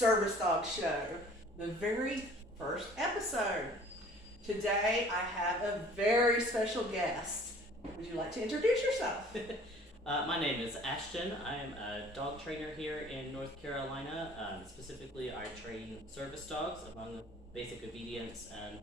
Service Dog Show, the very first episode. Today I have a very special guest. Would you like to introduce yourself? My name is Ashton. I am a dog trainer here in North Carolina. Specifically, I train service dogs among basic obedience and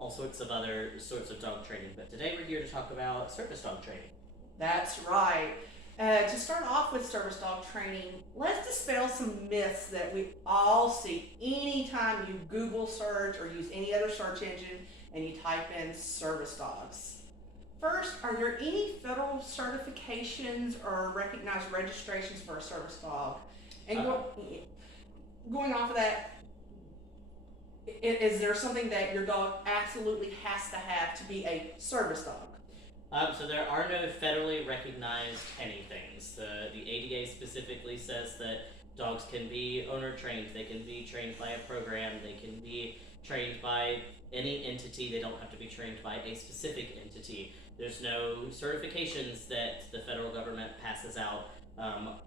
all sorts of other sorts of dog training. But today we're here to talk about service dog training. That's right. To start off with service dog training, let's dispel some myths that we all see anytime you Google search or use any other search engine and you type in service dogs. First, are there any federal certifications or recognized registrations for a service dog? And going off of that, is there something that your dog absolutely has to have to be a service dog? So there are no federally recognized anythings. The ADA specifically says that dogs can be owner trained, they can be trained by a program, they can be trained by any entity, they don't have to be trained by a specific entity. There's no certifications that the federal government passes out.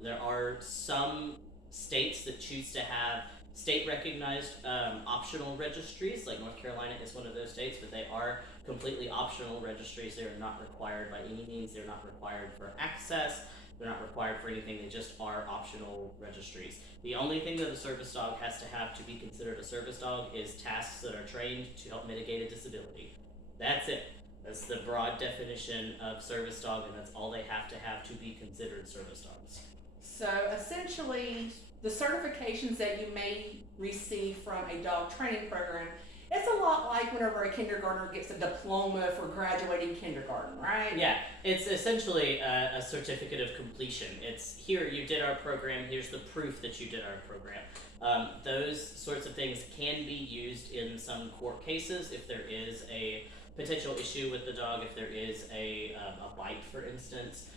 There are some states that choose to have state recognized optional registries, like North Carolina is one of those states, but they are completely optional registries. They are not required by any means. They're not required for access. They're not required for anything. They just are optional registries. The only thing that a service dog has to have to be considered a service dog is tasks that are trained to help mitigate a disability. That's it. That's the broad definition of service dog, and that's all they have to be considered service dogs. So essentially, the certifications that you may receive from a dog training program, it's a lot like whenever a kindergartner gets a diploma for graduating kindergarten, right? Yeah, it's essentially a certificate of completion. It's here, you did our program, here's the proof that you did our program. Those sorts of things can be used in some court cases if there is a potential issue with the dog, if there is a bite, for instance,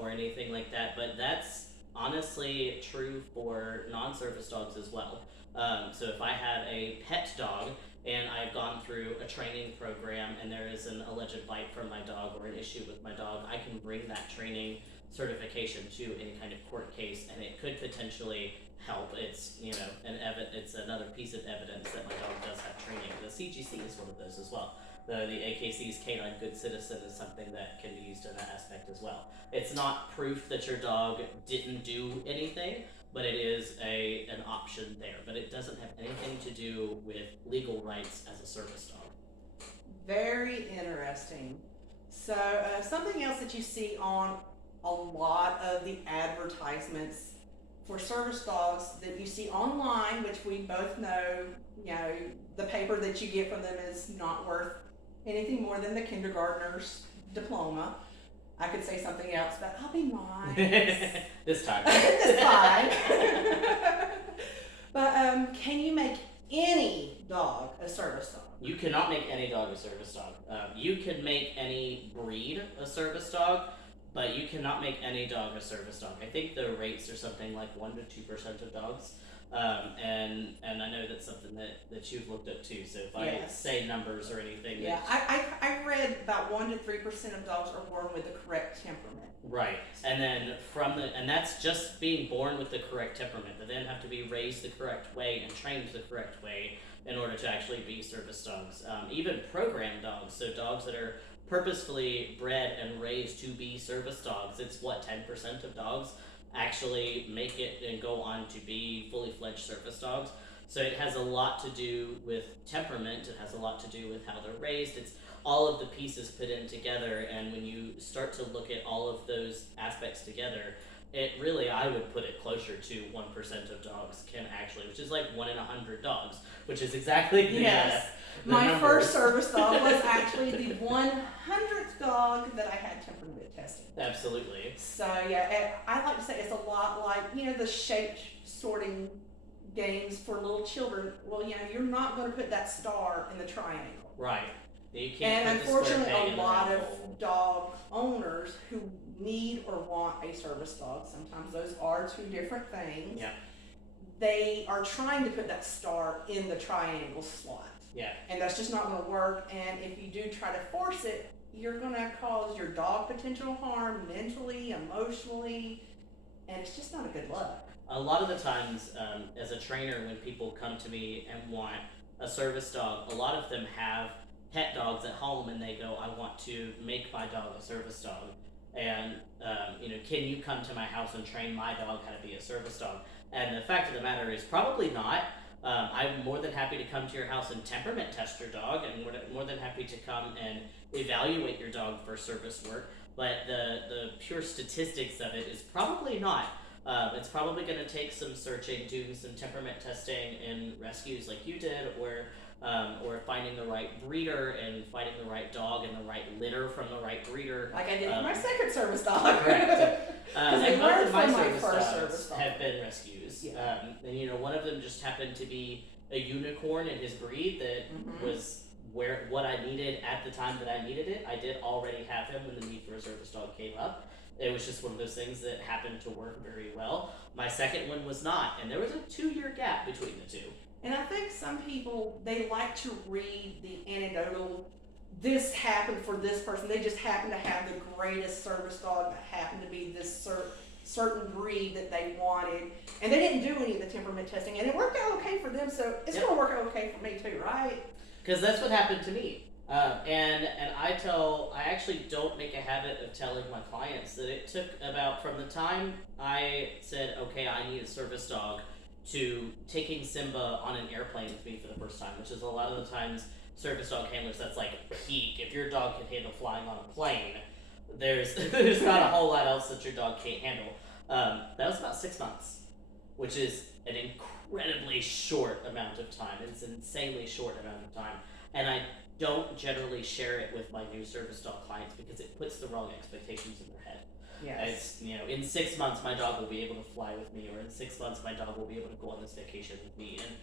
or anything like that. But that's honestly true for non-service dogs as well. So if I have a pet dog and I've gone through a training program and there is an alleged bite from my dog or an issue with my dog, I can bring that training certification to any kind of court case, and it could potentially help. It's it's another piece of evidence that my dog does have training. The CGC is one of those as well. The AKC's Canine Good Citizen is something that can be used in that aspect as well. It's not proof that your dog didn't do anything, but it is an option there. But it doesn't have anything to do with legal rights as a service dog. Very interesting. So something else that you see on a lot of the advertisements for service dogs that you see online, which we both know, the paper that you get from them is not worth anything more than the kindergartner's diploma. I could say something else, but I'll be nice. This time. This time. But can you make any dog a service dog? You cannot make any dog a service dog. You can make any breed a service dog, but you cannot make any dog a service dog. I think the rates are something like 1% to 2% of dogs. And I know that's something that you've looked up too. So if I say numbers or anything, yeah, I read about 1% to 3% of dogs are born with the correct temperament. Right, and then and that's just being born with the correct temperament. They then have to be raised the correct way and trained the correct way in order to actually be service dogs. Even program dogs, so dogs that are purposefully bred and raised to be service dogs. It's 10% of dogs actually make it and go on to be fully fledged service dogs. So it has a lot to do with temperament, it has a lot to do with how they're raised. It's all of the pieces put in together, and when you start to look at all of those aspects together, it really, I would put it closer to 1% of dogs can actually, which is like 1 in 100 dogs, which is exactly the My numbers. first service dog was actually the 100th dog that I had temperament tested. Absolutely. So yeah, I like to say it's a lot like, the shape sorting games for little children. Well, you're not going to put that star in the triangle. Right. You can't. And unfortunately, a lot of hole. dog owners who need or want a service dog, sometimes those are two different things. Yeah. They are trying to put that star in the triangle slot. Yeah. And that's just not going to work. And if you do try to force it, you're going to cause your dog potential harm mentally, emotionally, and it's just not a good look. a lot of the times, as a trainer, when people come to me and want a service dog, a lot of them have pet dogs at home, and they go, "I want to make my dog a service dog." And can you come to my house and train my dog how to be a service dog? And the fact of the matter is, probably not. I'm more than happy to come to your house and temperament test your dog, and more than happy to come and evaluate your dog for service work. But the pure statistics of it is probably not. It's probably going to take some searching, doing some temperament testing in rescues like you did, or finding the right breeder and finding the right dog and the right litter from the right breeder. Like I did for my second service dog. Correct. And both of my first service dogs dog have been rescues. Yeah. And one of them just happened to be a unicorn in his breed that was what I needed at the time that I needed it. I did already have him when the need for a service dog came up. It was just one of those things that happened to work very well. My second one was not, and there was a 2-year gap between the two. And I think some people, they like to read the anecdotal, this happened for this person. They just happen to have the greatest service dog that happened to be this certain breed that they wanted. And they didn't do any of the temperament testing. And it worked out okay for them, so it's going to work out okay for me too, right? Because that's what happened to me. And I actually don't make a habit of telling my clients that it took about, from the time I said, okay, I need a service dog, to taking Simba on an airplane with me for the first time, which is a lot of the times service dog handlers, that's like peak. If your dog can handle flying on a plane, there's not a whole lot else that your dog can't handle. That was about 6 months, which is an incredibly short amount of time. It's an insanely short amount of time. And I don't generally share it with my new service dog clients because it puts the wrong expectations in their head. Yes. It's, in 6 months my dog will be able to fly with me, or in 6 months my dog will be able to go on this vacation with me, and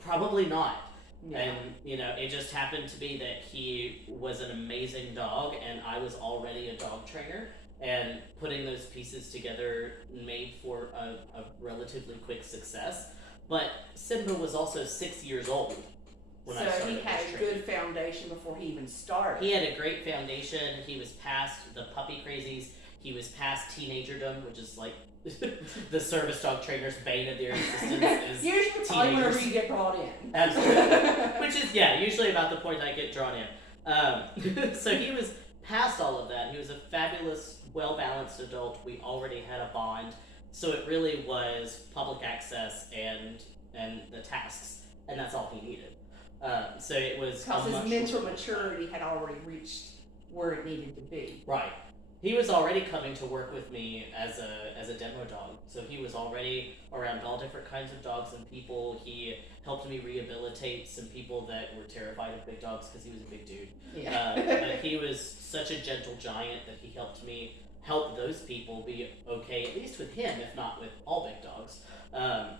probably not. Yeah. And it just happened to be that he was an amazing dog, and I was already a dog trainer, and putting those pieces together made for a relatively quick success. But Simba was also 6 years old when I started he had this a training. good foundation before he even started. He had a great foundation. He was past the puppy crazies. He was past teenagerdom, which is like the service dog trainer's bane of their existence. Is usually probably teenagers. whenever you get brought in. Absolutely. Which is, usually about the point I get drawn in. So he was past all of that. He was a fabulous, well-balanced adult. We already had a bond. So it really was public access and the tasks, and that's all he needed. So it was Because his mental maturity had already reached where it needed to be. Right. He was already coming to work with me as a demo dog, so he was already around all different kinds of dogs and people. He helped me rehabilitate some people that were terrified of big dogs because he was a big dude. Yeah. But he was such a gentle giant that he helped me help those people be okay, at least with him, if not with all big dogs.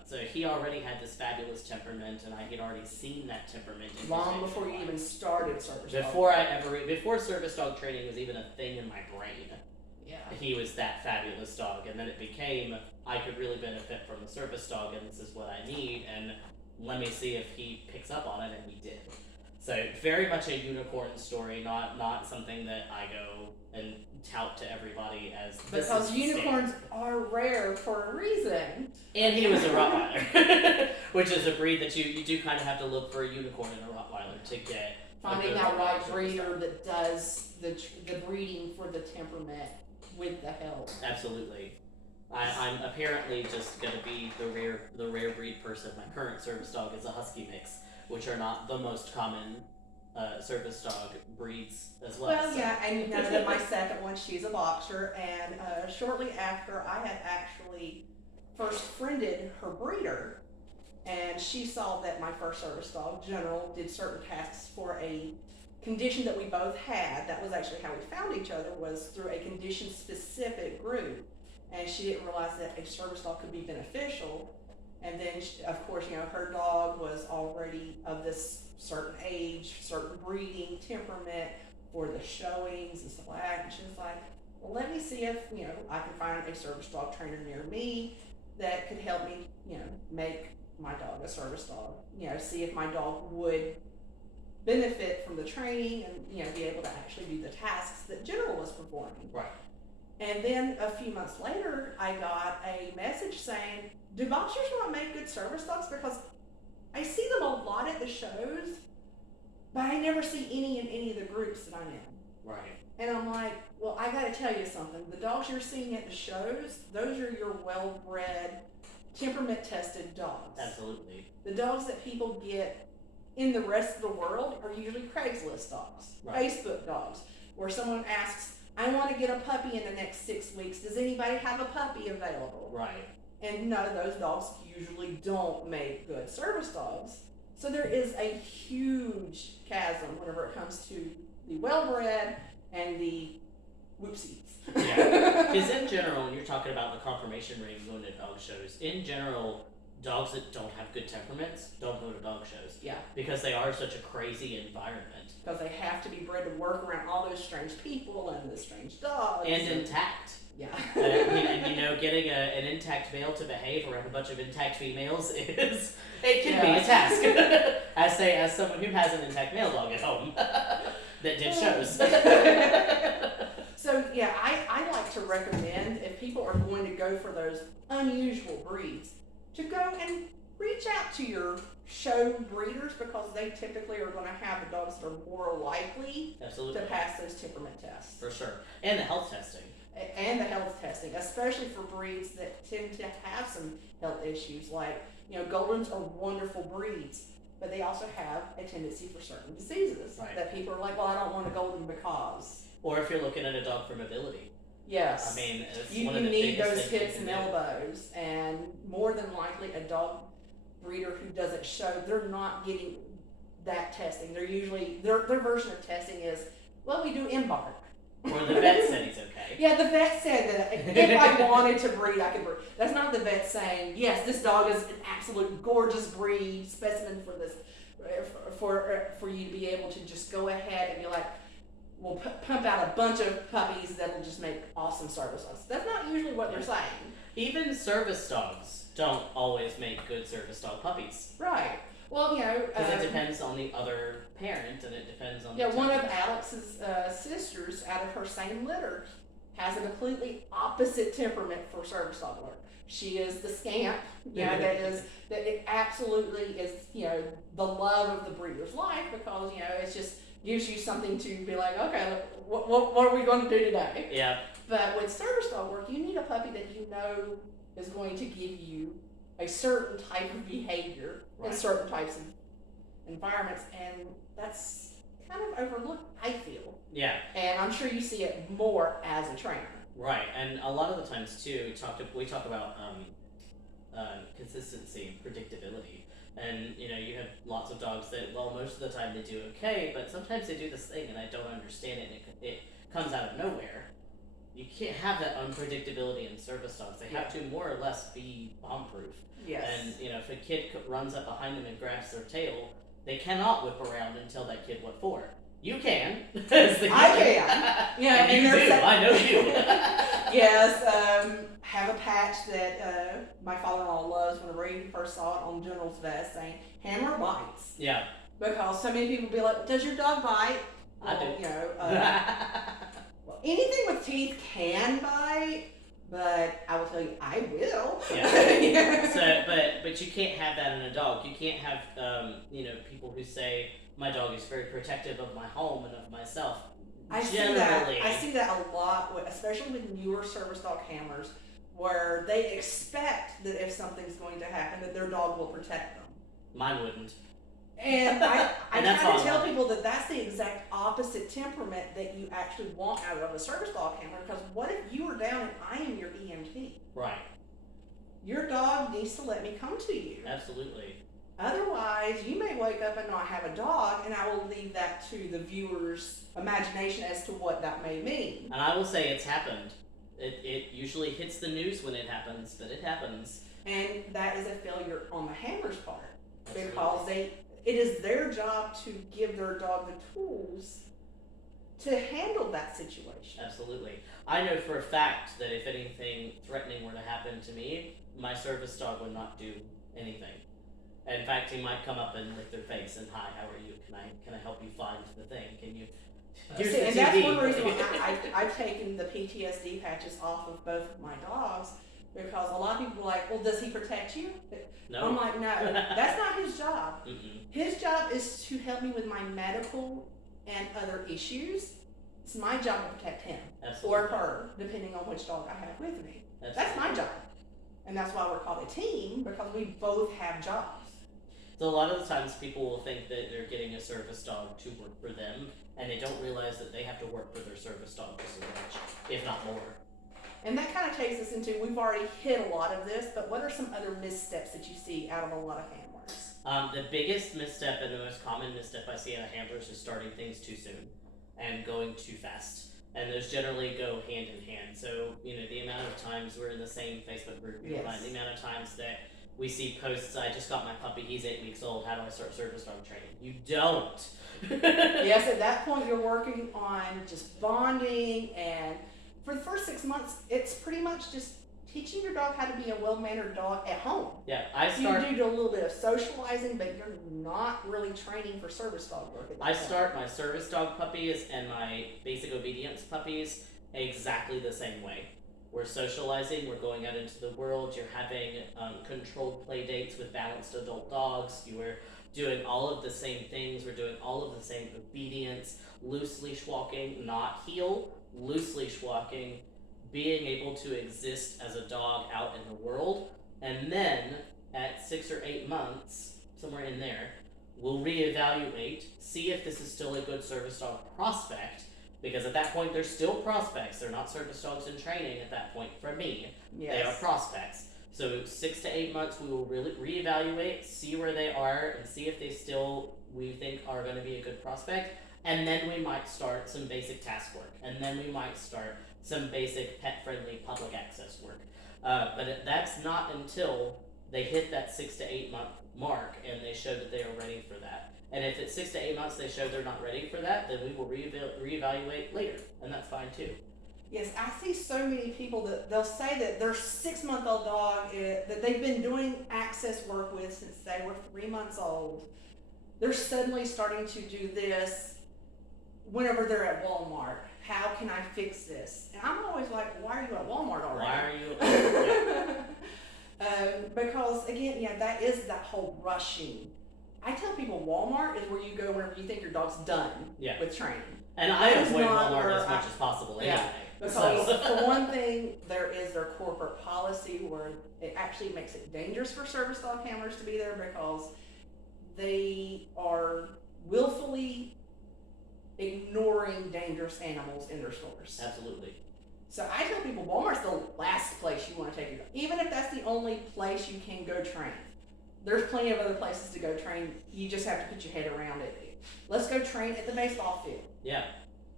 So he already had this fabulous temperament, and I had already seen that temperament in Long before you even started service dog. Before service dog training was even a thing in my brain. Yeah. He was that fabulous dog, and then it became, I could really benefit from a service dog, and this is what I need, and let me see if he picks up on it, and he did. So very much a unicorn story, not something that I go and tout to everybody as this Because is unicorns standard. are rare for a reason. And he was a Rottweiler, which is a breed that you do kind of have to look for a unicorn and a Rottweiler to get. Finding that right breeder that does the breeding for the temperament with the help. Absolutely. I'm apparently just going to be the rare breed person. My current service dog is a husky mix, which are not the most common service dog breeds as well. Well, yeah, and you know that my second one, she's a boxer, and shortly after I had actually first friended her breeder, and she saw that my first service dog, General, did certain tasks for a condition that we both had. That was actually how we found each other, was through a condition-specific group, and she didn't realize that a service dog could be beneficial. And then, of course, her dog was already of this certain age, certain breeding, temperament for the showings and stuff like that. And she was like, well, let me see if, I can find a service dog trainer near me that could help me, make my dog a service dog. See if my dog would benefit from the training and, be able to actually do the tasks that General was performing. Right. And then a few months later, I got a message saying, do boxers not make good service dogs? Because I see them a lot at the shows, but I never see any in any of the groups that I'm in. Right. And I'm like, well, I got to tell you something. The dogs you're seeing at the shows, those are your well-bred, temperament-tested dogs. Absolutely. The dogs that people get in the rest of the world are usually Craigslist dogs, Right. Facebook dogs, where someone asks, I want to get a puppy in the next 6 weeks. Does anybody have a puppy available? Right. And no, those dogs usually don't make good service dogs. So there is a huge chasm whenever it comes to the well-bred and the whoopsies. Yeah. Because in general, when you're talking about the confirmation ring going to dog shows, in general, dogs that don't have good temperaments don't go to dog shows. Yeah. Because they are such a crazy environment. Because they have to be bred to work around all those strange people and the strange dogs. And intact. Yeah. And you know, getting an intact male to behave around a bunch of intact females it can be a task. As someone who has an intact male dog at home that did shows. So yeah, I like to recommend, if people are going to go for those unusual breeds, to go and reach out to your show breeders, because they typically are going to have the dogs that are more likely Absolutely. to pass those temperament tests. For sure. And the health testing. And the health testing, especially for breeds that tend to have some health issues. Like, you know, Goldens are wonderful breeds, but they also have a tendency for certain diseases. Right. That people are like, well, I don't want a Golden because. Or if you're looking at a dog for mobility. Yes. I mean, it's You one of the need biggest those things you hips can and do. elbows, and more than likely a dog breeder who doesn't show, they're not getting that testing. They're usually, their version of testing is, well, we do embark. Or the vet said he's okay. Yeah, the vet said that if I wanted to breed, I could breed. That's not the vet saying, yes, this dog is an absolute gorgeous breed specimen for this, for you to be able to just go ahead and be like, we'll pump out a bunch of puppies that'll just make awesome service dogs. That's not usually what they're saying. Even service dogs don't always make good service dog puppies. Right. Well, you know, Because it depends on the other parent, and it depends on yeah, the one of temperament. Alex's sisters out of her same litter has a completely opposite temperament for service dog work. She is the scamp, you know, that it absolutely is, you know, the love of the breeder's life, because, you know, it's just gives you something to be like, okay, what are we going to do today? Yeah. But with service dog work, you need a puppy that you know is going to give you a certain type of behavior in Right. certain types of environments, and that's kind of overlooked, I feel. Yeah. And I'm sure you see it more as a trainer. Right. And a lot of the times too, we talk about consistency, predictability. And, you know, you have lots of dogs that, well, most of the time they do okay, but sometimes they do this thing and I don't understand it, and it comes out of nowhere. You can't have that unpredictability in service dogs. They have to more or less be bomb-proof. Yes. And, you know, if a kid runs up behind them and grabs their tail, they cannot whip around and tell that kid what for. You can. I can. Yeah, and you do. I know you. Yes, have a patch that my father-in-law loves whenever he first saw it on General's vest saying, hammer bites. Yeah. Because so many people be like, does your dog bite? I do. You know, well, anything with teeth can bite, but I will tell you, I will. Yeah. So, but you can't have that in a dog. You can't have, you know, people who say, my dog is very protective of my home and of myself. I see that a lot, especially with newer service dog handlers, where they expect that if something's going to happen, that their dog will protect them. Mine wouldn't. And I And try that's to all tell I people that that's the exact opposite temperament that you actually want out of a service dog handler. Because what if you are down and I am your EMT? Right. Your dog needs to let me come to you. Absolutely. Otherwise, you may wake up and not have a dog, and I will leave that to the viewer's imagination as to what that may mean. And I will say it's happened. It usually hits the news when it happens, but it happens. And that is a failure on the handler's part. Absolutely. Because it is their job to give their dog the tools to handle that situation. Absolutely. I know for a fact that if anything threatening were to happen to me, my service dog would not do anything. In fact, he might come up and lick their face and, hi, how are you? Can I help you find the thing? Can you Here's See, the and TV. that's one reason why I've taken the PTSD patches off of both of my dogs, because a lot of people are like, well, does he protect you? No. I'm like, no, that's not his job. Mm-mm. His job is to help me with my medical and other issues. It's my job to protect him Absolutely. or her, depending on which dog I have with me. Absolutely. That's my job. And that's why we're called a team, because we both have jobs. So a lot of the times people will think that they're getting a service dog to work for them, and they don't realize that they have to work for their service dog just as much, if not more. And that kind of takes us into, we've already hit a lot of this, but what are some other missteps that you see out of a lot of handlers? The biggest misstep and the most common misstep I see out of handlers is starting things too soon and going too fast. And those generally go hand in hand. So, the amount of times we're in the same Facebook group, Yes. the amount of times that we see posts, I just got my puppy, he's 8 weeks old, how do I start service dog training? You don't. Yes, at that point you're working on just bonding, and for the first 6 months, it's pretty much just teaching your dog how to be a well-mannered dog at home. Yeah, You do a little bit of socializing, but you're not really training for service dog work at that I point. start my service dog puppies and my basic obedience puppies exactly the same way. We're socializing, we're going out into the world, you're having controlled play dates with balanced adult dogs, you are doing all of the same things, we're doing all of the same obedience, loose leash walking, not heel, loose leash walking, being able to exist as a dog out in the world, and then at 6 or 8 months, somewhere in there, we'll reevaluate, see if this is still a good service dog prospect, because at that point they're still prospects. They're not service dogs in training at that point for me. Yes. They are prospects. So 6 to 8 months we will really reevaluate, see where they are, and see if they still, we think, are going to be a good prospect. And then we might start some basic task work. And then we might start some basic pet-friendly public access work. But that's not until they hit that 6 to 8 month mark and they show that they are ready for that. And if at 6 to 8 months they show they're not ready for that, then we will reevaluate later, and that's fine too. Yes, I see so many people that they'll say that their 6-month-old dog that they've been doing access work with since they were 3 months old, they're suddenly starting to do this whenever they're at Walmart. How can I fix this? And I'm always like, why are you at Walmart already? Why are you? Because again, that is that whole rushing. I tell people Walmart is where you go whenever you think your dog's done with training. And I That is avoid not Walmart where as much as possible anyway. Because So. for one thing, there is their corporate policy where it actually makes it dangerous for service dog handlers to be there, because they are willfully ignoring dangerous animals in their stores. Absolutely. So I tell people Walmart's the last place you want to take your dog, even if that's the only place you can go train. There's plenty of other places to go train. You just have to put your head around it. Let's go train at the baseball field. Yeah.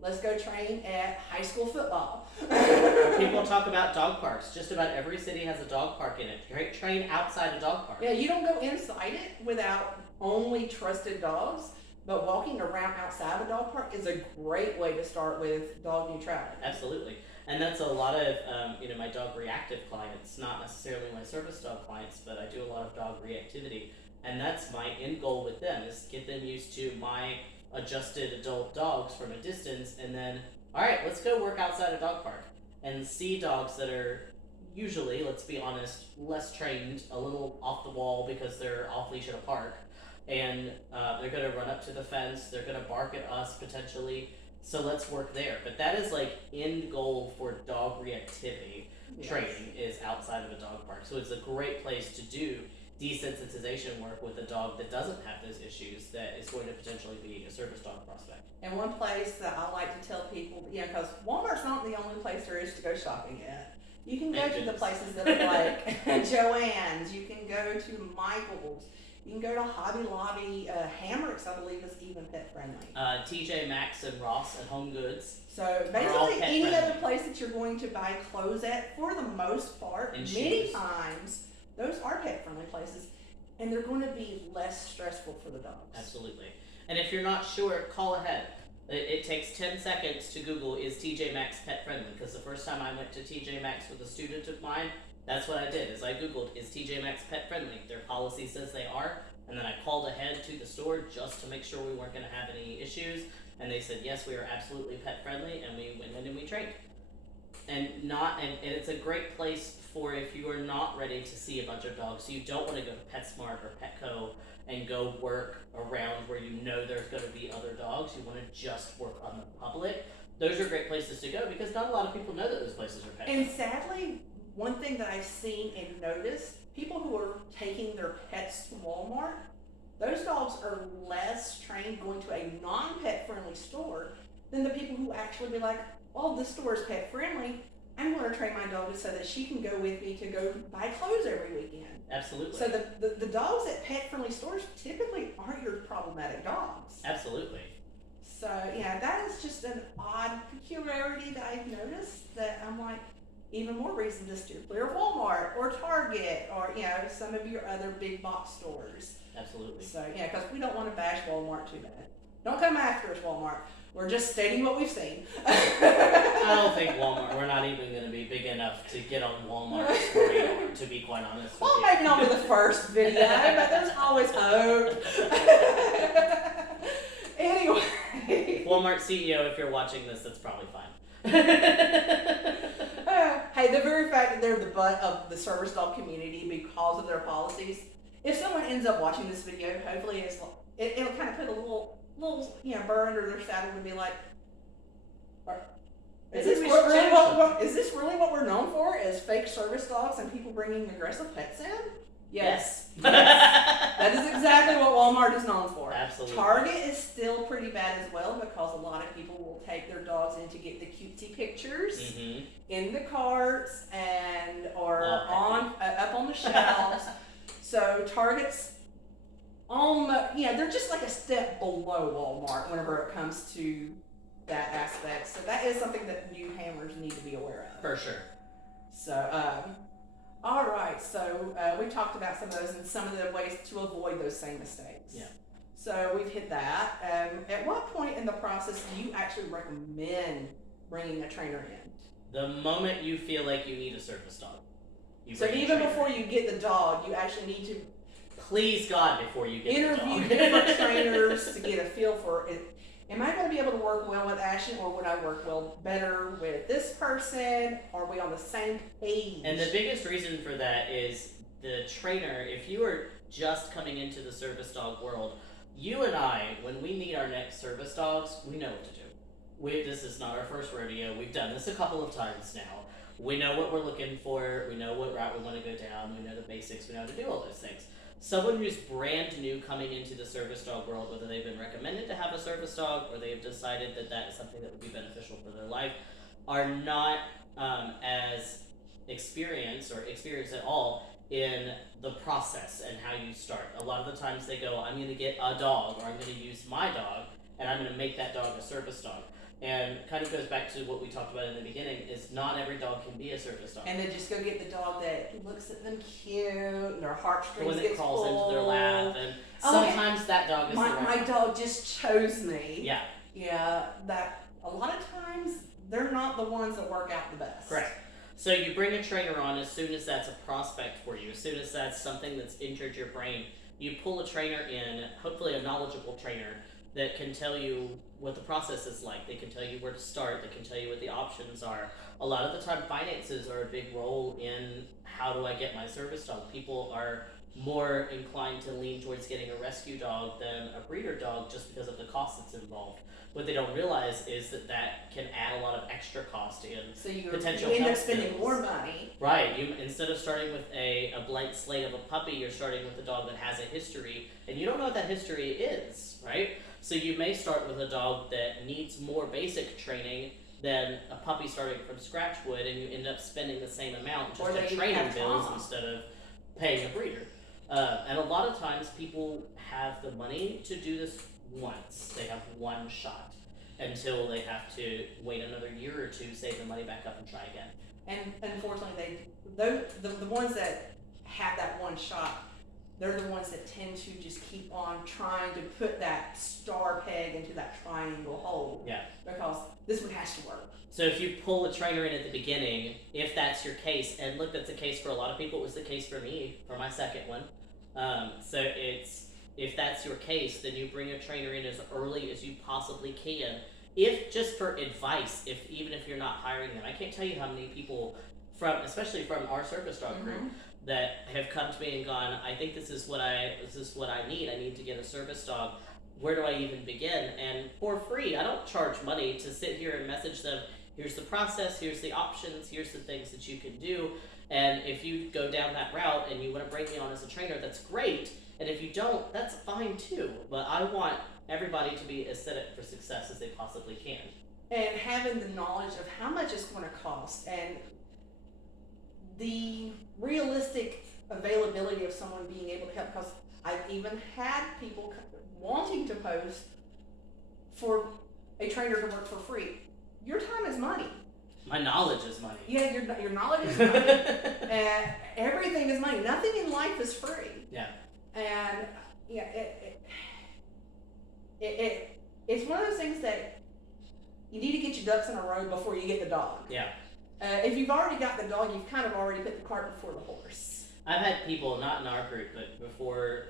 Let's go train at high school football. People talk about dog parks. Just about every city has a dog park in it. Train outside a dog park. Yeah, you don't go inside it without only trusted dogs, but walking around outside a dog park is a great way to start with dog neutrality. Absolutely. And that's a lot of, my dog reactive clients, not necessarily my service dog clients, but I do a lot of dog reactivity. And that's my end goal with them, is get them used to my adjusted adult dogs from a distance, and then, all right, let's go work outside a dog park and see dogs that are usually, let's be honest, less trained, a little off the wall because they're off leash at a park, and they're going to run up to the fence, they're going to bark at us potentially. So let's work there. But that is like end goal for dog reactivity training, is outside of a dog park. So it's a great place to do desensitization work with a dog that doesn't have those issues, that is going to potentially be a service dog prospect. And one place that I like to tell people, because Walmart's not the only place there is to go shopping at. You can go to the places that are like Joann's, you can go to Michael's, you can go to Hobby Lobby, Hamrick's, I believe, is even pet friendly. TJ Maxx and Ross and Home Goods. So basically any other place that you're going to buy clothes at, for the most part, And many shoes. times, those are pet friendly places, and they're going to be less stressful for the dogs. Absolutely. And if you're not sure, call ahead. It takes 10 seconds to Google, is TJ Maxx pet friendly? Because the first time I went to TJ Maxx with a student of mine, that's what I did, is I Googled, is TJ Maxx pet friendly? Their policy says they are, and then I called ahead to the store just to make sure we weren't going to have any issues. and they said, yes, we are absolutely pet friendly, and we went in and we trained. And it's a great place for if you are not ready to see a bunch of dogs, so you don't want to go to PetSmart or Petco and go work around where you know there's going to be other dogs. You want to just work on the public. Those are great places to go because not a lot of people know that those places are pet. And sadly, one thing that I've seen and noticed, people who are taking their pets to Walmart, those dogs are less trained going to a non-pet friendly store than the people who actually be like, oh, this store is pet friendly. I'm going to train my dog so that she can go with me to go buy clothes every weekend. Absolutely. So the dogs at pet friendly stores typically aren't your problematic dogs. Absolutely. So yeah, that is just an odd peculiarity that I've noticed that I'm like, even more reason to steer clear of Walmart or Target or, you know, some of your other big box stores. Absolutely. So yeah, because we don't want to bash Walmart too bad. Don't come after us, Walmart. We're just stating what we've seen. I don't think Walmart, we're not even going to be big enough to get on Walmart's radar, to be quite honest with Well, you. maybe not be the first video, but there's always hope. Anyway. Walmart CEO, if you're watching this, that's probably fine. Hey, the very fact that they're the butt of the service dog community because of their policies, if someone ends up watching this video, hopefully it'll kind of put a little burr under their saddle and be like, is this really what we're known for? Is fake service dogs and people bringing aggressive pets in? Yes. That is exactly what Walmart is known for. Absolutely. Target is still pretty bad as well because a lot of people will take their dogs in to get the cutesy pictures in the carts and or up on the shelves. So Target's they're just like a step below Walmart whenever it comes to that aspect. So that is something that new handlers need to be aware of. For sure. So, all right. So we talked about some of those and some of the ways to avoid those same mistakes. Yeah. So we've hit that. At what point in the process do you actually recommend bringing a trainer in? The moment you feel like you need a service dog. So even before you get the dog, you actually need to please God before you get interview the dog. different trainers to get a feel for it. Am I going to be able to work well with Ashton, or would I work well better with this person? Are we on the same page? And the biggest reason for that is the trainer. If you are just coming into the service dog world, you and I, when we meet our next service dogs, we know what to do. This is not our first rodeo. We've done this a couple of times now. We know what we're looking for. We know what route we want to go down. We know the basics. We know how to do all those things. Someone who's brand new coming into the service dog world, whether they've been recommended to have a service dog or they've decided that that is something that would be beneficial for their life, are not as experienced at all in the process and how you start. A lot of the times they go, I'm going to get a dog, or I'm going to use my dog, and I'm going to make that dog a service dog. And kind of goes back to what we talked about in the beginning, is not every dog can be a service dog. And then just go get the dog that looks at them cute, and their heartstrings when get it crawls pulled. into their lap, and sometimes that dog is my dog just chose me. Yeah. Yeah, that a lot of times they're not the ones that work out the best. Correct. So you bring a trainer on as soon as that's a prospect for you, as soon as that's something that's entered your brain. You pull a trainer in, hopefully a knowledgeable trainer, that can tell you what the process is like. They can tell you where to start. They can tell you what the options are. A lot of the time, finances are a big role in how do I get my service dog. People are more inclined to lean towards getting a rescue dog than a breeder dog just because of the cost that's involved. What they don't realize is that can add a lot of extra cost in so you potential end up health spending bills. more money. Right. You instead of starting with a blank slate of a puppy, you're starting with a dog that has a history, and you don't know what that history is, right? So you may start with a dog that needs more basic training than a puppy starting from scratch would, and you end up spending the same amount just in training bills instead of paying a breeder. And a lot of times people have the money to do this once. They have one shot until they have to wait another year or two, save the money back up, and try again. And unfortunately, the ones that have that one shot, they're the ones that tend to just keep on trying to put that star peg into that triangle hole. Yeah. Because this one has to work. So if you pull a trainer in at the beginning, if that's your case, and look, that's the case for a lot of people. It was the case for me for my second one. So if that's your case, then you bring a trainer in as early as you possibly can. If just for advice, even if you're not hiring them, I can't tell you how many people especially from our service dog group, that have come to me and gone, I think this is what I need. I need to get a service dog. Where do I even begin? And for free, I don't charge money to sit here and message them. Here's the process. Here's the options. Here's the things that you can do. And if you go down that route and you want to bring me on as a trainer, that's great. And if you don't, that's fine too. But I want everybody to be as set up for success as they possibly can. And having the knowledge of how much it's going to cost and the realistic availability of someone being able to help, because I've even had people wanting to post for a trainer to work for free. Your time is money. My knowledge is money. Yeah, your knowledge is money. And everything is money. Nothing in life is free. Yeah. And yeah, it's one of those things that you need to get your ducks in a row before you get the dog. Yeah. If you've already got the dog, you've kind of already put the cart before the horse. I've had people, not in our group, but before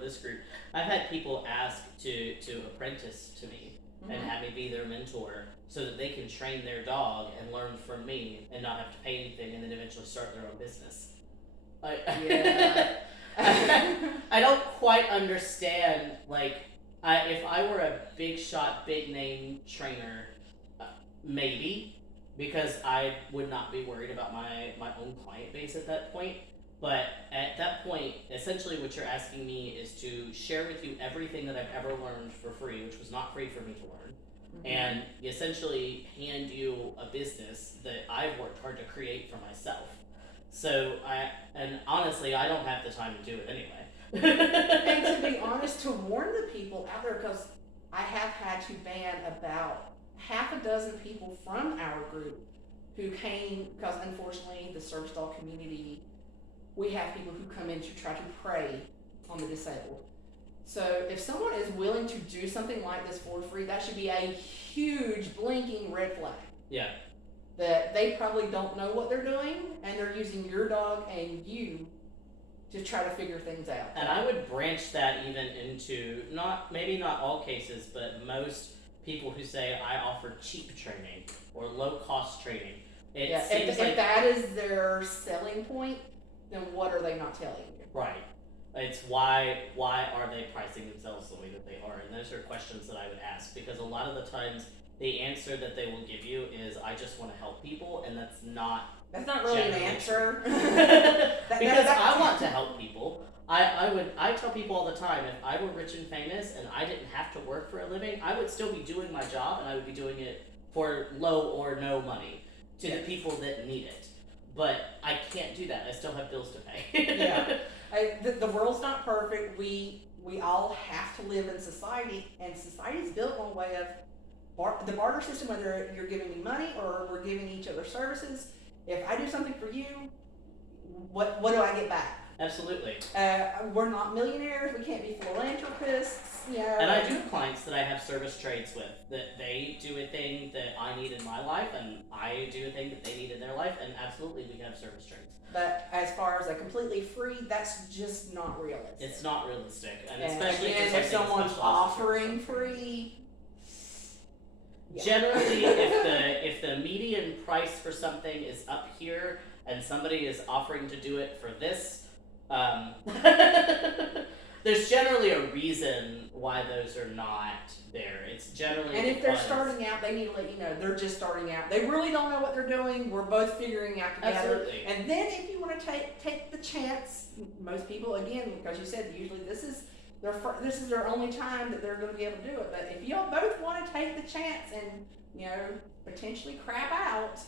this group, I've had people ask to apprentice to me and have me be their mentor so that they can train their dog and learn from me and not have to pay anything and then eventually start their own business. Yeah. I don't quite understand, like, if I were a big shot, big name trainer, maybe, because I would not be worried about my own client base at that point. But at that point, essentially what you're asking me is to share with you everything that I've ever learned for free, which was not free for me to learn, and essentially hand you a business that I've worked hard to create for myself. So honestly, I don't have the time to do it anyway. And to be honest, to warn the people out there, because I have had to ban about half a dozen people from our group who came, because unfortunately the service dog community, we have people who come in to try to prey on the disabled. So if someone is willing to do something like this for free, that should be a huge blinking red flag. Yeah. That they probably don't know what they're doing, and they're using your dog and you to try to figure things out. And I would branch that even into, maybe not all cases, but most people who say I offer cheap training or low cost training. If that is their selling point, then what are they not telling you? Right. It's why are they pricing themselves the way that they are? And those are questions that I would ask, because a lot of the times the answer that they will give you is, I just want to help people, and that's not really an answer. Because I want to help people. I tell people all the time, if I were rich and famous and I didn't have to work for a living, I would still be doing my job, and I would be doing it for low or no money to the people that need it. But I can't do that. I still have bills to pay. Yeah. The world's not perfect. We all have to live in society, and society's built on a way of the barter system, whether you're giving me money or we're giving each other services. If I do something for you, what do I get back? Absolutely. We're not millionaires. We can't be philanthropists. And I do have clients that I have service trades with, that they do a thing that I need in my life, and I do a thing that they need in their life, and absolutely we can have service trades. But as far as a completely free, that's just not realistic. It's not realistic, and especially if someone's offering free. Yeah. Generally, if the median price for something is up here, and somebody is offering to do it for this, there's generally a reason why those are not there. It's generally and if they're starting out, they need to let you know they're just starting out. They really don't know what they're doing. We're both figuring out together. Absolutely. And then if you want to take the chance, most people, again, because you said usually this is their only time that they're going to be able to do it. But if y'all both want to take the chance and potentially crap out,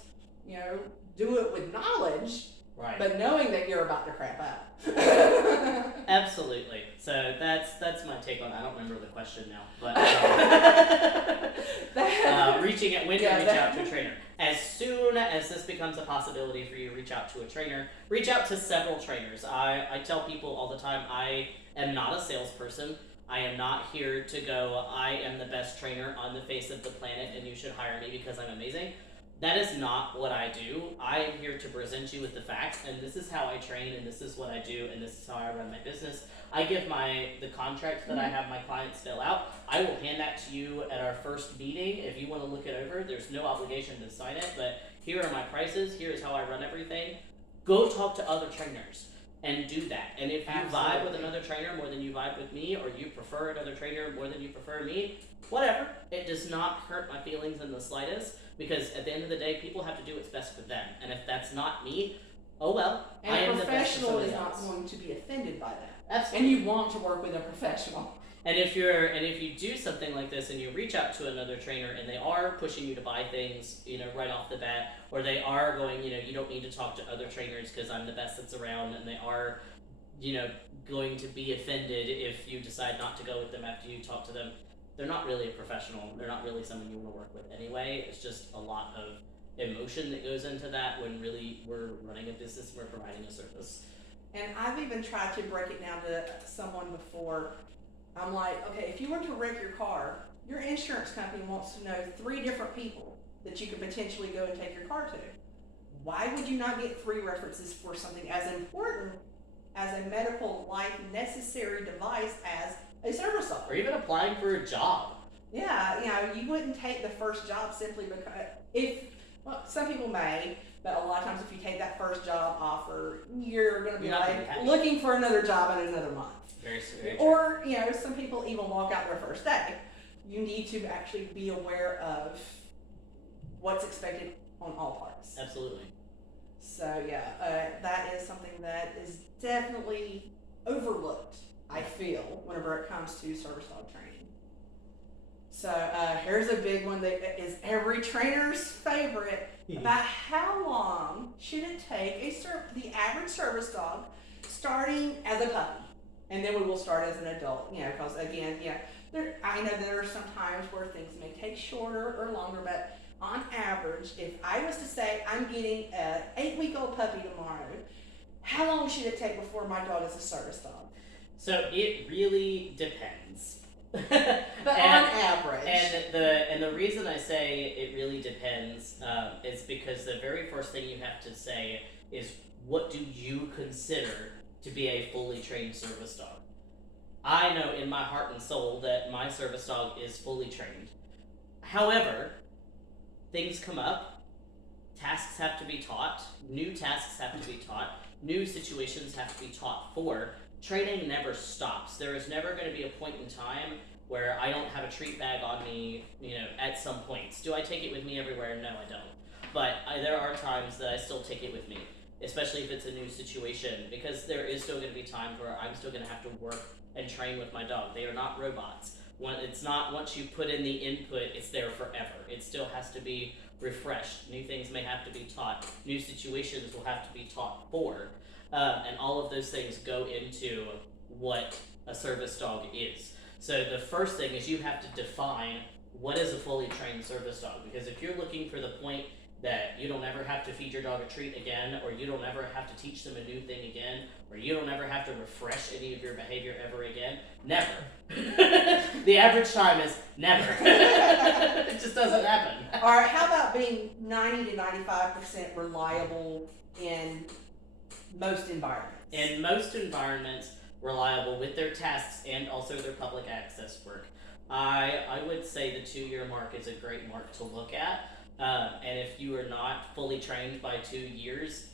do it with knowledge. Right. But knowing that you're about to crap out. Absolutely. So that's my take on it. I don't remember the question now, but when to reach out to a trainer. As soon as this becomes a possibility for you to reach out to a trainer, reach out to several trainers. I tell people all the time, I am not a salesperson. I am not here to go, I am the best trainer on the face of the planet and you should hire me because I'm amazing. That is not what I do. I am here to present you with the facts, and this is how I train, and this is what I do, and this is how I run my business. I give the contract that I have my clients fill out. I will hand that to you at our first meeting if you want to look it over. There's no obligation to sign it, but here are my prices. Here is how I run everything. Go talk to other trainers and do that. And if you vibe with Absolutely. another trainer more than you vibe with me, or you prefer another trainer more than you prefer me, whatever. It does not hurt my feelings in the slightest, because at the end of the day, people have to do what's best for them. And if that's not me, oh well. I And am a the best for professional is somebody not else. going to be offended by that. Absolutely. And you want to work with a professional. And if you do something like this and you reach out to another trainer and they are pushing you to buy things, right off the bat, or they are going, you don't need to talk to other trainers because I'm the best that's around, and they are, going to be offended if you decide not to go with them after you talk to them, they're not really a professional. They're not really someone you want to work with anyway. It's just a lot of emotion that goes into that when really we're running a business and we're providing a service. And I've even tried to break it down to someone before. I'm like, okay, if you were to wreck your car, your insurance company wants to know 3 different people that you could potentially go and take your car to. Why would you not get 3 references for something as important as a medical life necessary device as a service dog? Or even applying for a job. Yeah, you wouldn't take the first job simply because some people may, but a lot of times if you take that first job offer, you're going to be You're not like gonna be happy. looking for another job in another month. Very true. Or, some people even walk out their first day. You need to actually be aware of what's expected on all parts. Absolutely. So, that is something that is definitely overlooked, I feel, whenever it comes to service dog training. So, here's a big one that is every trainer's favorite. About how long should it take the average service dog starting as a puppy? And then we will start as an adult, because again, I know there are some times where things may take shorter or longer, but on average, if I was to say I'm getting an 8-week-old puppy tomorrow, how long should it take before my dog is a service dog? So it really depends. But on average. And the reason I say it really depends is because the very first thing you have to say is, what do you consider to be a fully trained service dog? I know in my heart and soul that my service dog is fully trained. However, things come up, tasks have to be taught, new tasks have to be taught, new situations have to be taught for. Training never stops. There is never going to be a point in time where I don't have a treat bag on me, at some points. Do I take it with me everywhere? No, I don't. But there are times that I still take it with me, especially if it's a new situation, because there is still going to be times where I'm still going to have to work and train with my dog. They are not robots. It's not once you put in the input, it's there forever. It still has to be refreshed. New things may have to be taught. New situations will have to be taught for. And all of those things go into what a service dog is. So the first thing is you have to define what is a fully trained service dog. Because if you're looking for the point that you don't ever have to feed your dog a treat again, or you don't ever have to teach them a new thing again, or you don't ever have to refresh any of your behavior ever again, never. The average time is never. It just doesn't happen. Or how about being 90 to 95% reliable in most environments? In most environments, reliable with their tasks and also their public access work. I would say the 2-year mark is a great mark to look at. And if you are not fully trained by 2 years,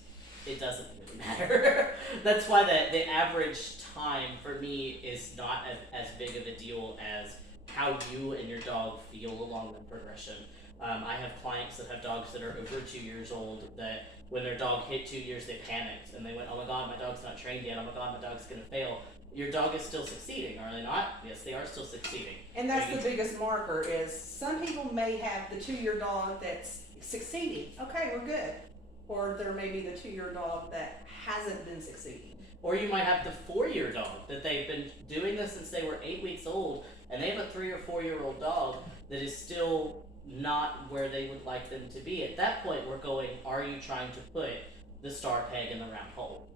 it doesn't really matter. That's why the average time for me is not as big of a deal as how you and your dog feel along the progression. I have clients that have dogs that are over 2 years old that when their dog hit 2 years, they panicked and they went, oh my God, my dog's not trained yet. Oh my God, my dog's going to fail. Your dog is still succeeding, are they not? Yes, they are still succeeding. And that's the biggest marker is some people may have the 2-year dog that's succeeding. Okay, we're good. Or there may be the 2-year dog that hasn't been succeeding. Or you might have the 4-year dog that they've been doing this since they were 8 weeks old, and they have a 3 or 4-year-old dog that is still not where they would like them to be. At that point, we're going, are you trying to put the star peg in the round hole?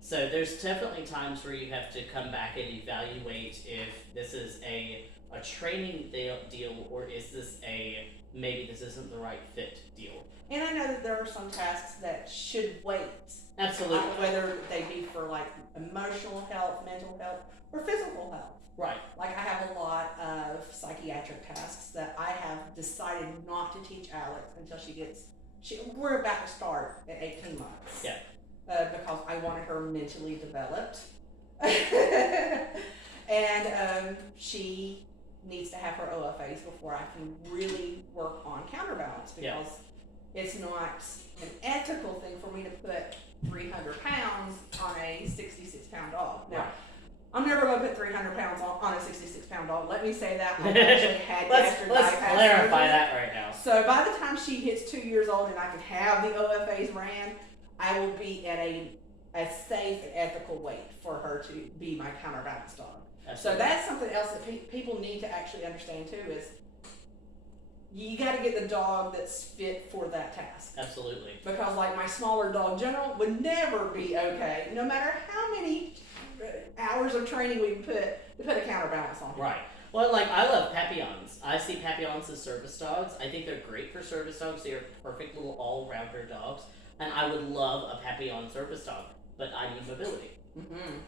So there's definitely times where you have to come back and evaluate if this is a training deal or is this a maybe this isn't the right fit deal. And I know that there are some tasks that should wait. Absolutely. Whether they be for like emotional health, mental health, or physical health. Right. Like I have a lot of psychiatric tasks that I have decided not to teach Alex until we're about to start at 18 months. Yeah. Because I wanted her mentally developed. And she needs to have her OFAs before I can really work on counterbalance, because it's not an ethical thing for me to put 300 pounds on a 66-pound dog. Now, I'm never going to put 300 pounds on a 66-pound dog. Let me say that. I've actually had let's clarify that right now. So by the time she hits 2 years old and I can have the OFAs ran, I will be at a safe and ethical weight for her to be my counterbalance dog. Absolutely. So that's something else that people need to actually understand too, is you got to get the dog that's fit for that task. Absolutely. Because like my smaller dog General would never be okay, no matter how many hours of training we put to put a counterbalance on him. Right. Well, like, I love Papillons. I see Papillons as service dogs. I think they're great for service dogs. They are perfect little all-rounder dogs. And I would love a Papillon service dog, but I need mobility. Mm-hmm.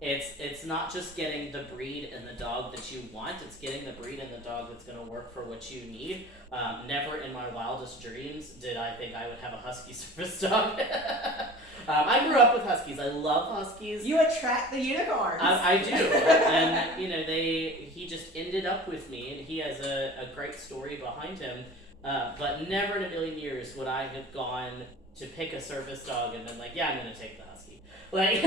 It's not just getting the breed and the dog that you want, it's getting the breed and the dog that's going to work for what you need. Never in my wildest dreams did I think I would have a Husky service dog. I grew up with Huskies. I love Huskies. You attract the unicorns. I do. And, you know, he just ended up with me, and he has a great story behind him. But never in a million years would I have gone to pick a service dog and been like, yeah, I'm going to take the Husky. Like,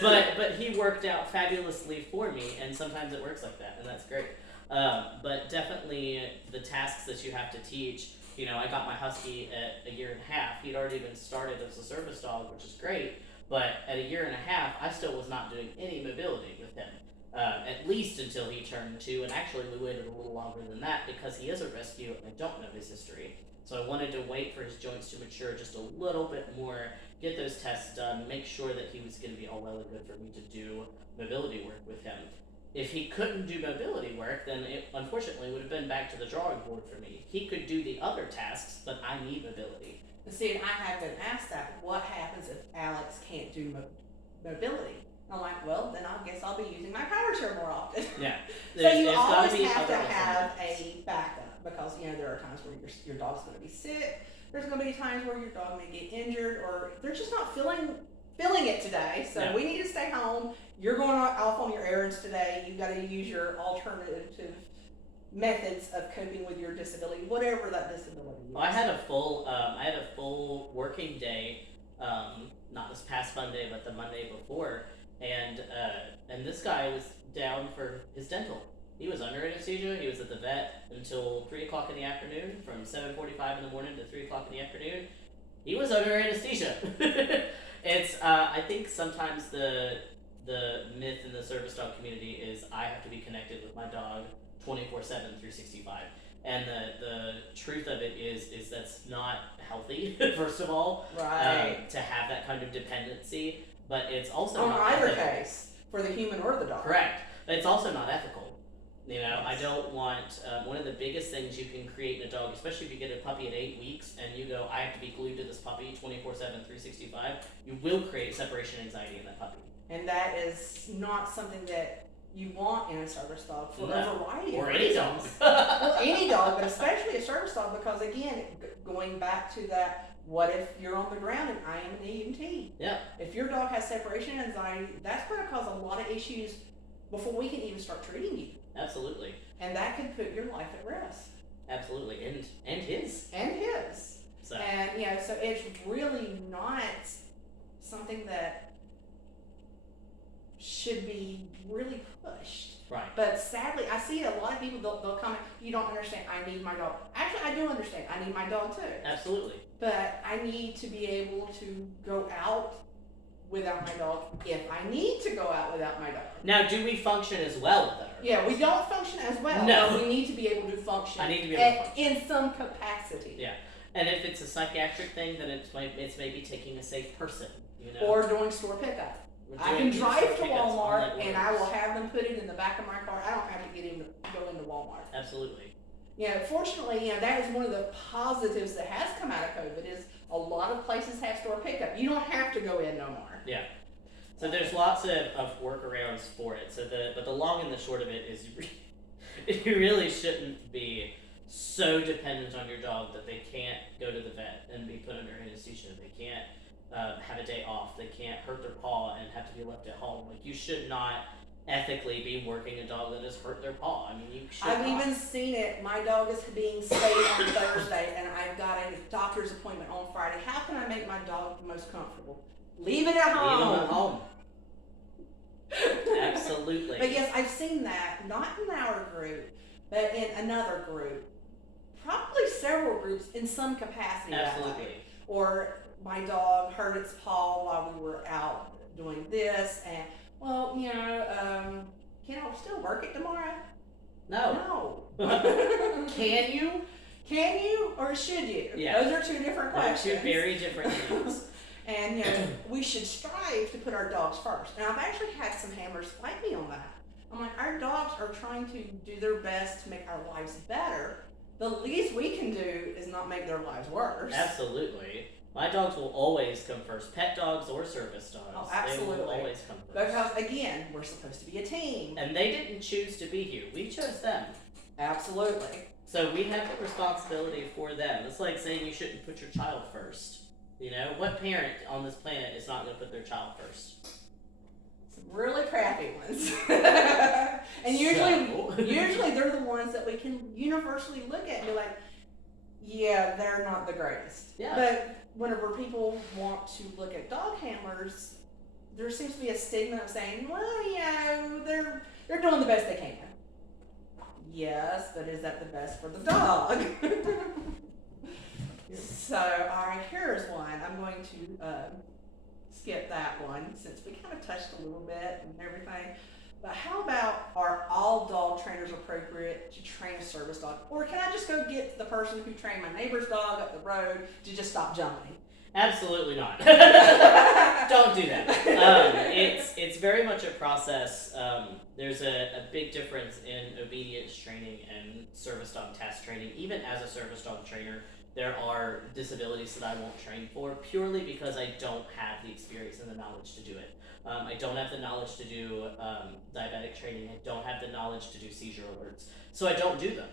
but he worked out fabulously for me, and sometimes it works like that, and that's great. But definitely the tasks that you have to teach. You know, I got my Husky at 1.5 years. He'd already been started as a service dog, which is great. But at 1.5 years, I still was not doing any mobility with him. At least until he turned 2, and actually we waited a little longer than that because he is a rescue and I don't know his history. So I wanted to wait for his joints to mature just a little bit more, get those tests done, make sure that he was going to be all well and good for me to do mobility work with him. If he couldn't do mobility work, then it unfortunately would have been back to the drawing board for me. He could do the other tasks, but I need mobility. See, and I have been asked that, what happens if Alex can't do mobility? I'm like, well, then I guess I'll be using my power chair more often. Yeah. So you always have to have a backup, because, you know, there are times where your dog's going to be sick. There's going to be times where your dog may get injured, or they're just not feeling it today. So we need to stay home. You're going off on your errands today. You've got to use your alternative methods of coping with your disability, whatever that disability is. Well, I had a full working day, not this past Monday, but the Monday before, and this guy was down for his dental. He was under anesthesia. He was at the vet until 3:00 in the afternoon, from 7:45 in the morning to 3:00 in the afternoon. He was under anesthesia. It's I think sometimes the myth in the service dog community is I have to be connected with my dog 24/7, 365. And the truth of it is that's not healthy, first of all. Right. To have that kind of dependency, but it's also on not either ethical. case, for the human or the dog. Correct. But it's also not ethical. You know, I don't want, one of the biggest things you can create in a dog, especially if you get a puppy at 8 weeks and you go, I have to be glued to this puppy 24/7, 365, you will create separation anxiety in that puppy. And that is not something that you want in a service dog for a variety of reasons. Or any dog. Well, any dog, but especially a service dog, because again, going back to that, what if you're on the ground and I am an EMT? Yeah. If your dog has separation anxiety, that's going to cause a lot of issues before we can even start treating you. Absolutely. And that could put your life at risk. Absolutely. And his. And his. So. And, you know, so it's really not something that should be really pushed. Right. But sadly, I see a lot of people, they'll comment, you don't understand, I need my dog. Actually, I do understand, I need my dog too. Absolutely. But I need to be able to go out without my dog if I need to go out without my dog. Now, do we function as well without our Yeah, we don't function as well. No. But we need to be able to function, I need to be able to function in some capacity. Yeah. And if it's a psychiatric thing, then it's maybe taking a safe person, you know. Or doing store pickup. I can drive to Walmart and I will have them put it in the back of my car. I don't have to get in to go into Walmart. Absolutely. Fortunately, that is one of the positives that has come out of COVID is a lot of places have store pickup. You don't have to go in no more. Yeah. So there's lots of workarounds for it. But the long and the short of it is you really shouldn't be so dependent on your dog that they can't go to the vet and be put under anesthesia. They can't have a day off. They can't hurt their paw and have to be left at home. Like, you should not ethically be working a dog that has hurt their paw. I mean, you should I've not. even seen it. My dog is being spayed on Thursday, and I've got a doctor's appointment on Friday. How can I make my dog the most comfortable? Leave it at home. Leave them at home. Absolutely. But yes, I've seen that, not in our group, but in another group. Probably several groups in some capacity. Absolutely. That way. Or my dog hurt its paw while we were out doing this, and can I still work it tomorrow? No. No. Can you? Can you or should you? Yeah. Those are two different They're questions. two very different things. And we should strive to put our dogs first. And I've actually had some handlers fight me on that. I'm like, our dogs are trying to do their best to make our lives better. The least we can do is not make their lives worse. Absolutely. My dogs will always come first. Pet dogs or service dogs. Oh, absolutely. They will always come first. Because again, we're supposed to be a team. And they didn't choose to be here. We chose them. Absolutely. So we have the responsibility for them. It's like saying you shouldn't put your child first. What parent on this planet is not going to put their child first? Some really crappy ones. And usually they're the ones that we can universally look at and be like, yeah, they're not the greatest. Yeah. But whenever people want to look at dog handlers, there seems to be a stigma of saying, well, they're doing the best they can. Yes, but is that the best for the dog? So, all right, here's one. I'm going to skip that one since we kind of touched a little bit and everything. But how about, are all dog trainers appropriate to train a service dog? Or can I just go get the person who trained my neighbor's dog up the road to just stop jumping? Absolutely not. Don't do that. It's very much a process. There's a big difference in obedience training and service dog task training. Even as a service dog trainer, there are disabilities that I won't train for purely because I don't have the experience and the knowledge to do it. I don't have the knowledge to do diabetic training. I don't have the knowledge to do seizure alerts. So I don't do them.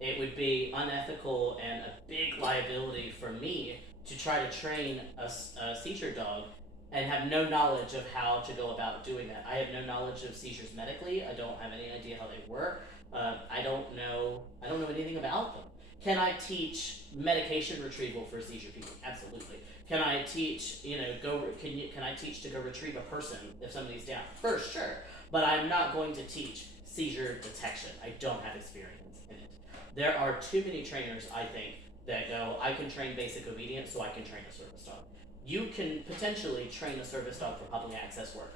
It would be unethical and a big liability for me to try to train a seizure dog and have no knowledge of how to go about doing that. I have no knowledge of seizures medically. I don't have any idea how they work. I don't know anything about them. Can I teach medication retrieval for seizure people? Absolutely. Can I teach, can I teach to go retrieve a person if somebody's down? For sure. But I'm not going to teach seizure detection. I don't have experience in it. There are too many trainers, I think, that go, I can train basic obedience, so I can train a service dog. You can potentially train a service dog for public access work.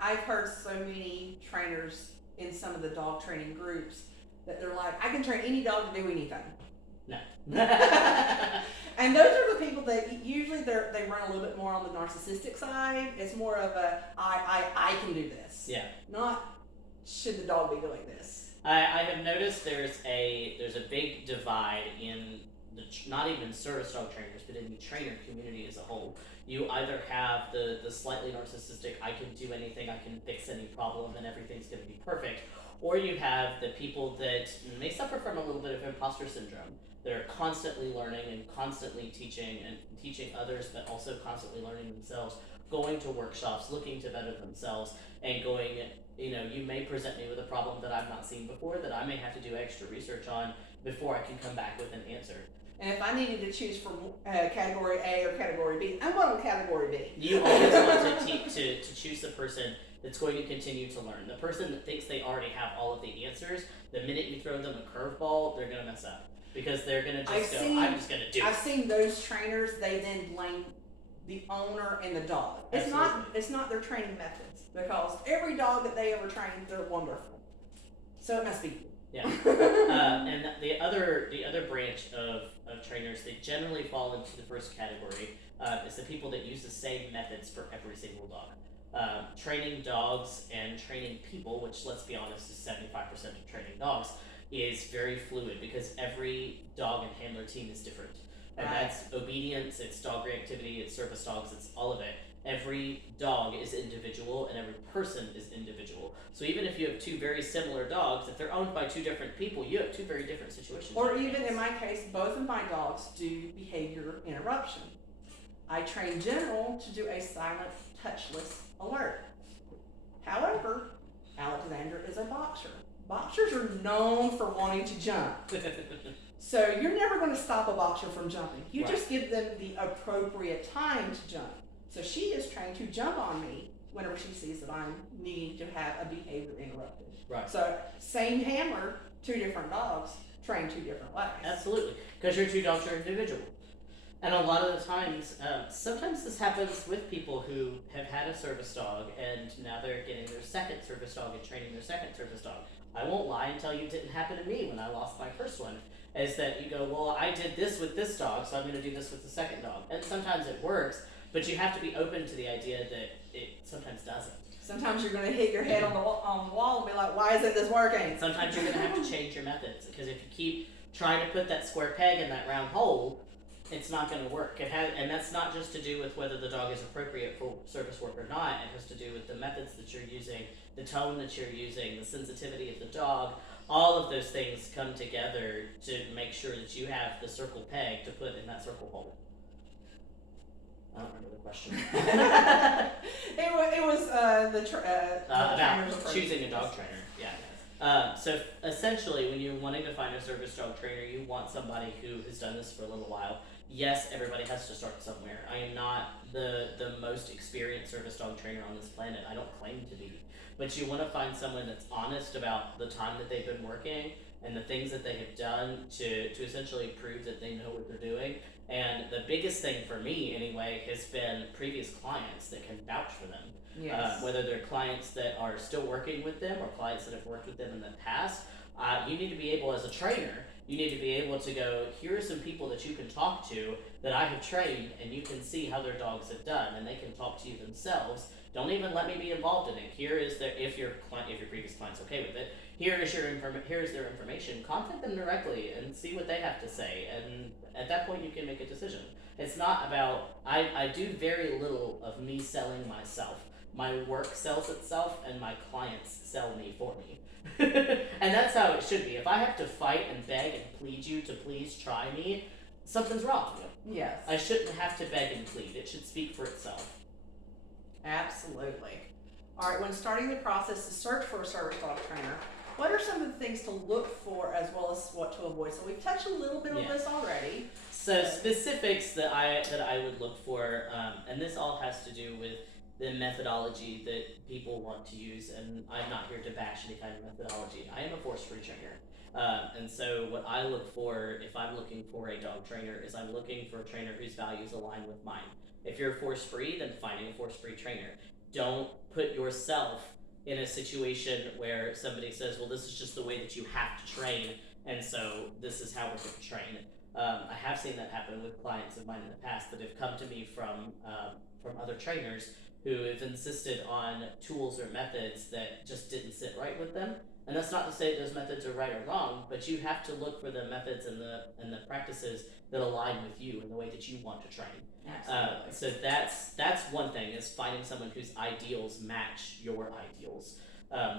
I've heard so many trainers in some of the dog training groups that they're like, I can train any dog to do anything. No. And those are the people that usually they run a little bit more on the narcissistic side. It's more of a, I can do this. Yeah. Not, should the dog be doing this. I have noticed there's a big divide in not even service dog trainers, but in the trainer community as a whole. You either have the slightly narcissistic, I can do anything, I can fix any problem, and everything's going to be perfect, or you have the people that may suffer from a little bit of imposter syndrome, that are constantly learning and constantly teaching others, but also constantly learning themselves, going to workshops, looking to better themselves, and going, you may present me with a problem that I've not seen before, that I may have to do extra research on before I can come back with an answer. And if I needed to choose from category A or category B, I'm going with category B. You always want to choose the person that's going to continue to learn. The person that thinks they already have all of the answers, the minute you throw them a curveball, they're going to mess up. Because they're going to just I'm just going to do it. I've seen those trainers, they then blame the owner and the dog. It's not their training methods, because every dog that they ever train, they're wonderful. So it must be you. Yeah. And the other branch of trainers, they generally fall into the first category, is the people that use the same methods for every single dog. Training dogs and training people, which, let's be honest, is 75% of training dogs, is very fluid because every dog and handler team is different. And Right. that's obedience, it's dog reactivity, it's service dogs, it's all of it. Every dog is individual and every person is individual. So even if you have two very similar dogs, if they're owned by two different people, you have two very different situations. Or even in my case, both of my dogs do behavior interruption. I train General to do a silent, touchless alert. However, Alexander is a boxer. Boxers are known for wanting to jump. So you're never going to stop a boxer from jumping. You Right. just give them the appropriate time to jump. So she is trained to jump on me whenever she sees that I'm needing to have a behavior interrupted. Right. So same handler, two different dogs, trained two different ways. Absolutely, because your two dogs are individual. And a lot of the times, sometimes this happens with people who have had a service dog and now they're getting their second service dog and training their second service dog. I won't lie and tell you it didn't happen to me when I lost my first one. Is that you go, well, I did this with this dog, so I'm going to do this with the second dog. And sometimes it works, but you have to be open to the idea that it sometimes doesn't. Sometimes you're going to hit your head on the wall and be like, why isn't this working? Sometimes you're going to have to change your methods because if you keep trying to put that square peg in that round hole, it's not going to work. And that's not just to do with whether the dog is appropriate for service work or not. It has to do with the methods that you're using, the tone that you're using, the sensitivity of the dog. All of those things come together to make sure that you have the circle peg to put in that circle hole. I don't remember the question. it was the About trainer's approach. choosing a dog trainer. Yeah. So essentially, when you're wanting to find a service dog trainer, you want somebody who has done this for a little while. Yes, everybody has to start somewhere. I am not the most experienced service dog trainer on this planet. I don't claim to be. But you want to find someone that's honest about the time that they've been working and the things that they have done to essentially prove that they know what they're doing. And the biggest thing for me, anyway, has been previous clients that can vouch for them. Yes. Whether they're clients that are still working with them or clients that have worked with them in the past, you need to be able, as a trainer, you need to be able to go, here are some people that you can talk to that I have trained, and you can see how their dogs have done, and they can talk to you themselves. Don't even let me be involved in it. Here is their, if your previous client's okay with it, here is their information. Contact them directly and see what they have to say, and at that point you can make a decision. It's not about, I do very little of me selling myself. My work sells itself, and my clients sell me for me. And that's how it should be. If I have to fight and beg and plead you to please try me, something's wrong. Yes. I shouldn't have to beg and plead. It should speak for itself. Absolutely. All right, when starting the process to search for a service dog trainer, what are some of the things to look for as well as what to avoid? So we've touched a little bit on this already. So specifics that I would look for, and this all has to do with the methodology that people want to use, and I'm not here to bash any kind of methodology. I am a force-free trainer. And so what I look for if I'm looking for a dog trainer is I'm looking for a trainer whose values align with mine. If you're force-free, then finding a force-free trainer. Don't put yourself in a situation where somebody says, well, this is just the way that you have to train, and so this is how we're going to train. I have seen that happen with clients of mine in the past that have come to me from other trainers who have insisted on tools or methods that just didn't sit right with them. And that's not to say those methods are right or wrong, but you have to look for the methods and the practices that align with you and the way that you want to train. Absolutely. So that's one thing, is finding someone whose ideals match your ideals,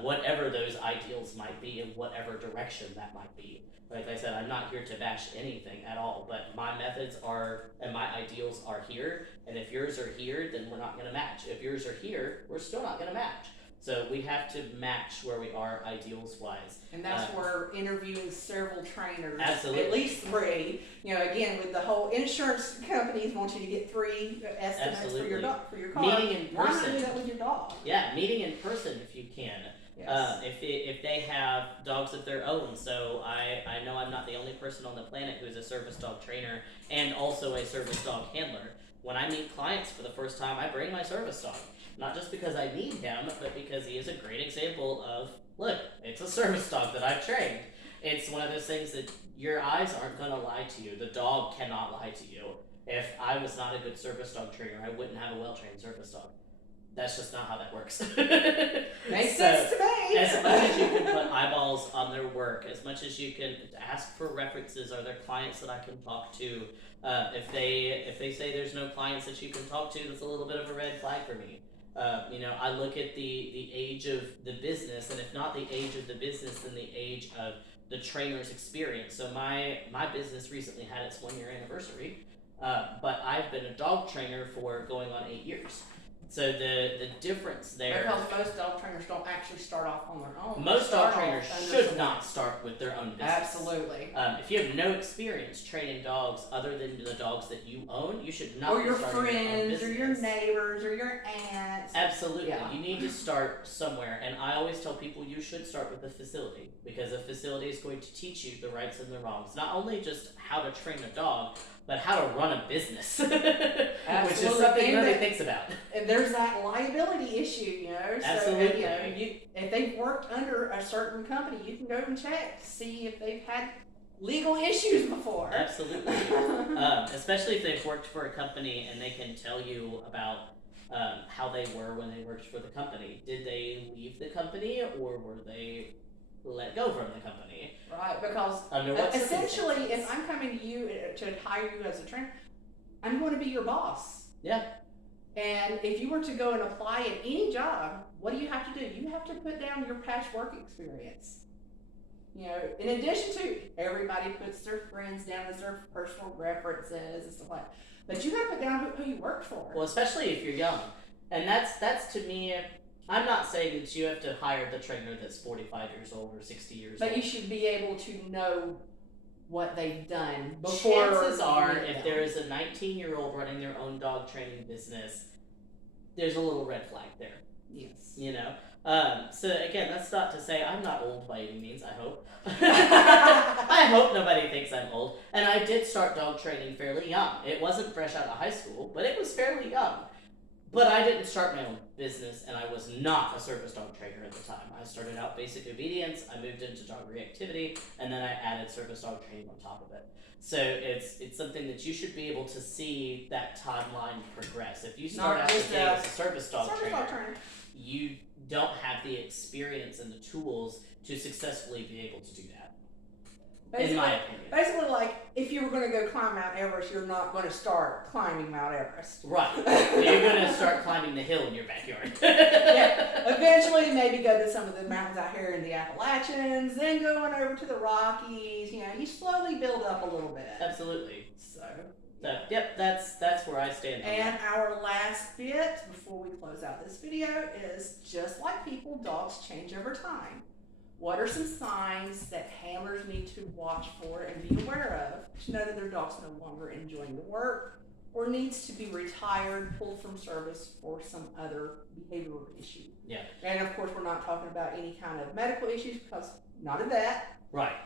whatever those ideals might be in whatever direction that might be. Like I said, I'm not here to bash anything at all, but my methods are and my ideals are here, and if yours are here, then we're not going to match. If yours are here, we're still not going to match. So we have to match where we are ideals-wise. And that's where interviewing several trainers, Absolutely. at least 3, again, with the whole insurance companies want you to get 3 estimates Absolutely. for your dog, for your car. Meeting in Why not person. do that with your dog? Yeah, meeting in person if you can. Yes. If they have dogs of their own. So I know I'm not the only person on the planet who's a service dog trainer and also a service dog handler. When I meet clients for the first time, I bring my service dog. Not just because I need him, but because he is a great example of, look, it's a service dog that I've trained. It's one of those things that your eyes aren't going to lie to you. The dog cannot lie to you. If I was not a good service dog trainer, I wouldn't have a well-trained service dog. That's just not how that works. Makes sense to me. As much as you can put eyeballs on their work, as much as you can ask for references, are there clients that I can talk to? If they say there's no clients that you can talk to, that's a little bit of a red flag for me. I look at the age of the business, and if not the age of the business, then the age of the trainer's experience. So my business recently had its 1 year anniversary, but I've been a dog trainer for going on 8 years. So the difference there. Because most dog trainers don't actually start off on their own. Most dog trainers should not start with their own business. Absolutely. If you have no experience training dogs other than the dogs that you own, you should not. Or your be starting your own friends, business. or your neighbors, or your aunts. Absolutely. Yeah. You need to start somewhere. And I always tell people you should start with a facility, because a facility is going to teach you the rights and the wrongs. Not only just how to train a dog, but how to run a business. Which is something nobody thinks about. And there's that liability issue, you know. So, Absolutely. If they've worked under a certain company, you can go and check to see if they've had legal issues before. Absolutely. Especially if they've worked for a company and they can tell you about how they were when they worked for the company. Did they leave the company, or were they let go from the company? Right, because essentially, if I'm coming to you to hire you as a trainer, I'm going to be your boss. Yeah. And if you were to go and apply at any job, what do you have to do? You have to put down your past work experience. You know, in addition to everybody puts their friends down as their personal references and stuff like that. But you got to put down who you worked for. Well, especially if you're young. And that's to me, I'm not saying that you have to hire the trainer that's 45 years old or 60 years old. But you should be able to know what they've done before. Chances are, if there is a 19-year-old running their own dog training business, there's a little red flag there. Yes. You know? So again, that's not to say I'm not old by any means, I hope. I hope nobody thinks I'm old. And I did start dog training fairly young. It wasn't fresh out of high school, but it was fairly young. But I didn't start my own business, and I was not a service dog trainer at the time. I started out basic obedience, I moved into dog reactivity, and then I added service dog training on top of it. So it's something that you should be able to see that timeline progress. If you start out today as a service dog trainer, you don't have the experience and the tools to successfully be able to do that. In my opinion. Basically, like, if you were going to go climb Mount Everest, you're not going to start climbing Mount Everest. Right. You're going to start climbing the hill in your backyard. Yeah. Eventually, maybe go to some of the mountains out here in the Appalachians, then going over to the Rockies. You know, you slowly build up a little bit. Absolutely. So yep, that's where I stand on and that. our last bit, before we close out this video, is just like people, dogs change over time. What are some signs that handlers need to watch for and be aware of to know that their dog's no longer enjoying the work or needs to be retired, pulled from service for some other behavioral issue? Yeah. And of course, we're not talking about any kind of medical issues, because none of that. Right.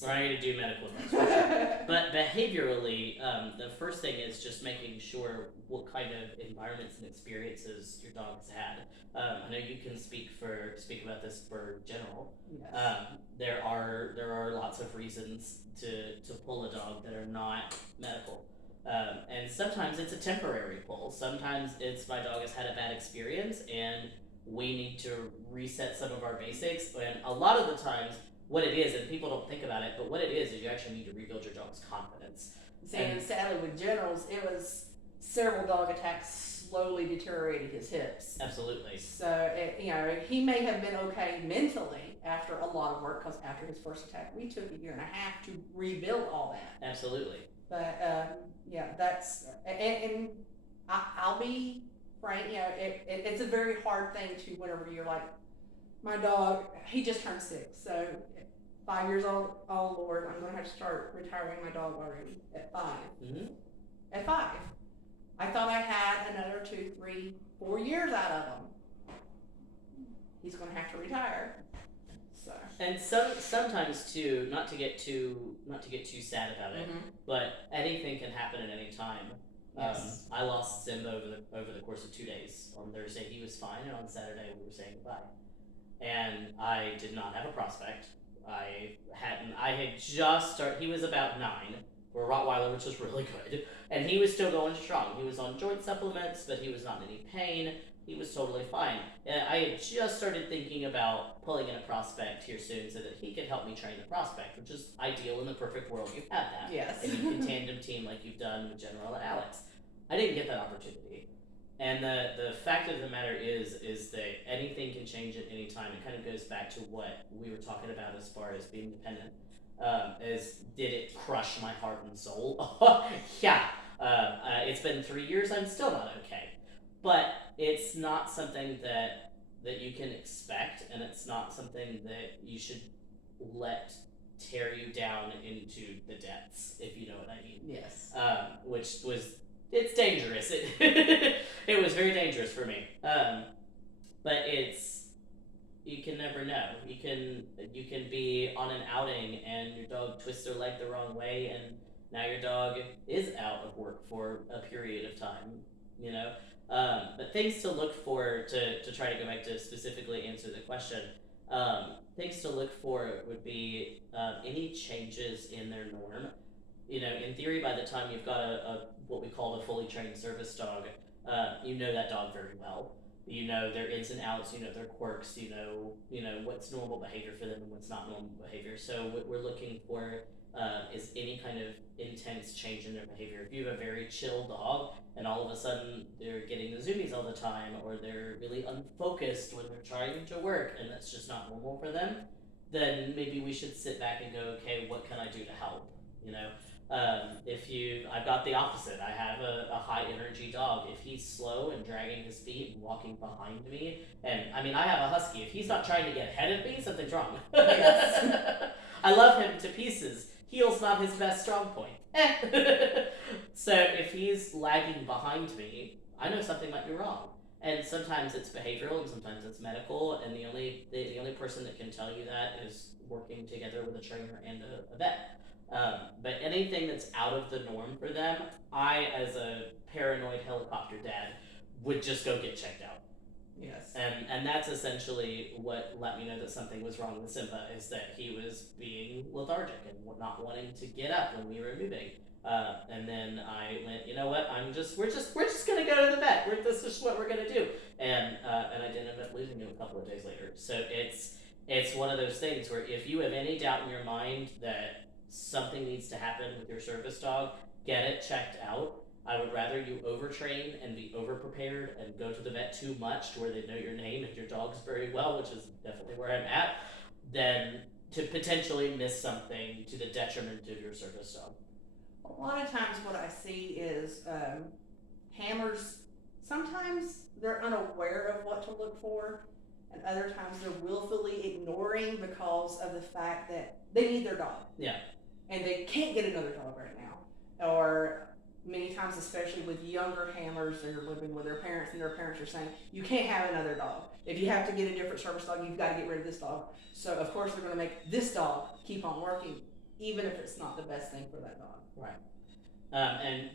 We're not going to do medical advice. But behaviorally, the first thing is just making sure what kind of environments and experiences your dog has had. I know you can speak about this for general. Yes. There are lots of reasons to pull a dog that are not medical. And sometimes it's a temporary pull. Sometimes it's my dog has had a bad experience and we need to reset some of our basics. And a lot of the times, what it is, and people don't think about it, but what it is you actually need to rebuild your dog's confidence. And sadly, with generals, it was several dog attacks slowly deteriorated his hips. Absolutely. So, he may have been okay mentally after a lot of work, because after his first attack, we took 1.5 years to rebuild all that. Absolutely. But, that's, and I'll be frank, it's a very hard thing to, whenever you're like, my dog, he just turned 6, so 5 years old, oh Lord, I'm going to have to start retiring my dog already at 5. Mm-hmm. At 5. I thought I had another 2, 3, 4 years out of him. He's going to have to retire. So. And sometimes too, not to get too sad about it, but anything can happen at any time. Yes. I lost Simba over the course of 2 days. On Thursday he was fine, and on Saturday we were saying goodbye. And I did not have a prospect. I had just started. He was about 9 for a Rottweiler, which was really good, and he was still going strong. He was on joint supplements, but he was not in any pain. he was totally fine. And I had just started thinking about pulling in a prospect here soon so that he could help me train the prospect, which is ideal. In the perfect world, you have that. Yes. And you can tandem team like you've done with General and Alex. I didn't get that opportunity. And the fact of the matter is that anything can change at any time. It kind of goes back to what we were talking about as far as being dependent. Did it crush my heart and soul? Yeah. It's been 3 years. I'm still not okay. But it's not something that you can expect, and it's not something that you should let tear you down into the depths, if you know what I mean. Yes. Which was, it's dangerous. It it was very dangerous for me. But you can never know. You can be on an outing and your dog twists their leg the wrong way, and now your dog is out of work for a period of time. You know. But things to look for, to try to go back to specifically answer the question, things to look for would be any changes in their norm. You know, in theory, by the time you've got a what we call a fully trained service dog, you know that dog very well. You know their ins and outs, you know their quirks, you know what's normal behavior for them and what's not normal behavior. So what we're looking for is any kind of intense change in their behavior. If you have a very chill dog and all of a sudden they're getting the zoomies all the time, or they're really unfocused when they're trying to work and that's just not normal for them, then maybe we should sit back and go, okay, what can I do to help? You know, I've got the opposite. I have a high energy dog. If he's slow and dragging his feet and walking behind me, and I mean, I have a husky. If he's not trying to get ahead of me, something's wrong. Yes. I love him to pieces. Heel's not his best strong point. So if he's lagging behind me, I know something might be wrong. And sometimes it's behavioral and sometimes it's medical, and the only person that can tell you that is working together with a trainer and a vet. But anything that's out of the norm for them, I, as a paranoid helicopter dad, would just go get checked out. Yes. And that's essentially what let me know that something was wrong with Simba, is that he was being lethargic and not wanting to get up when we were moving. And then I went, you know what? We're just gonna go to the vet. This is what we're gonna do. And I did end up losing him a couple of days later. So it's one of those things where if you have any doubt in your mind that something needs to happen with your service dog, get it checked out. I would rather you overtrain and be over-prepared and go to the vet too much to where they know your name and your dog's very well, which is definitely where I'm at, than to potentially miss something to the detriment of your service dog. A lot of times what I see is handlers, sometimes they're unaware of what to look for, and other times they're willfully ignoring because of the fact that they need their dog. Yeah. And they can't get another dog right now. Or many times, especially with younger handlers, they're living with their parents, and their parents are saying, you can't have another dog. If you have to get a different service dog, you've got to get rid of this dog. So of course they're going to make this dog keep on working, even if it's not the best thing for that dog. Right. And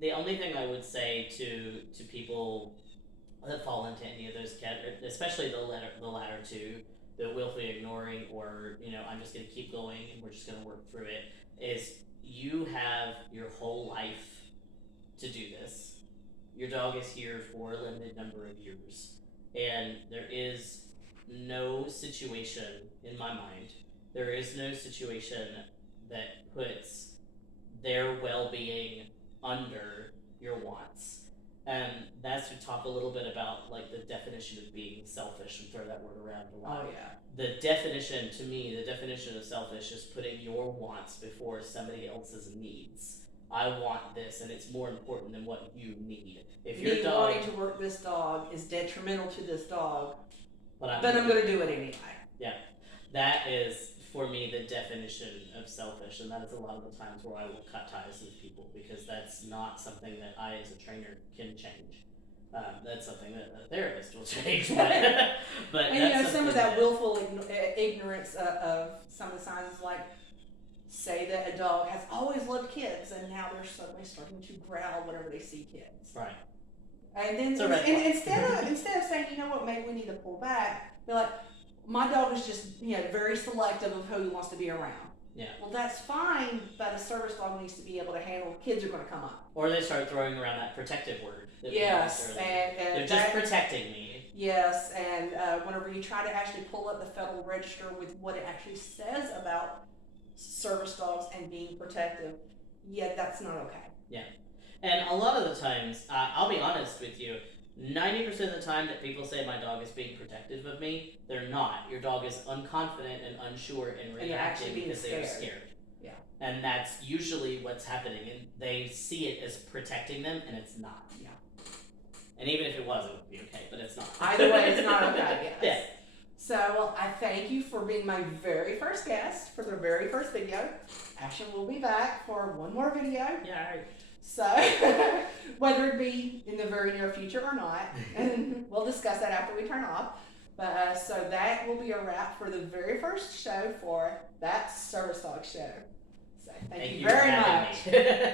the only thing I would say to people that fall into any of those categories, especially the latter two, the willfully ignoring, or I'm just going to keep going and we're just going to work through it, is you have your whole life to do this. Your dog is here for a limited number of years, and there is no situation in my mind. There is no situation that puts their well-being under your wants. And that's to talk a little bit about like the definition of being selfish and throw that word around a lot. Oh yeah. The definition, to me, the definition of selfish is putting your wants before somebody else's needs. I want this, and it's more important than what you need. If your dog wanting to work this dog is detrimental to this dog, but I'm going to do it anyway. Yeah, that is for me the definition of selfish, and that is a lot of the times where I will cut ties with people because that's not something that I, as a trainer, can change. That's something that a therapist will change, but and some of that willful ignorance of some of the signs, like say that a dog has always loved kids and now they're suddenly starting to growl whenever they see kids. Right. And then instead of saying, you know what, maybe we need to pull back, be like, my dog is just very selective of who he wants to be around. Yeah. Well, that's fine, but a service dog needs to be able to handle kids are going to come up. Or they start throwing around that protective word. That we Yes, used earlier. and They're just protecting me. Yes, and whenever you try to actually pull up the Federal Register with what it actually says about service dogs and being protective, yeah, that's not okay. Yeah. And a lot of the times, I'll be honest with you, 90% of the time that people say my dog is being protective of me, they're not. Your dog is unconfident and unsure and And they're actually reacting being because they are scared. scared. Yeah. And that's usually what's happening, and they see it as protecting them, and it's not. Yeah. And even if it was, it would be okay, but it's not. Either way, it's not okay, yes. Yeah. So, well, I thank you for being my very first guest for the very first video. Ashton will be back for one more video. Yeah, alright. So, whether it be in the very near future or not, and we'll discuss that after we turn off. But so that will be a wrap for the very first show for That Service Dog Show. So, thank you for very having much. me.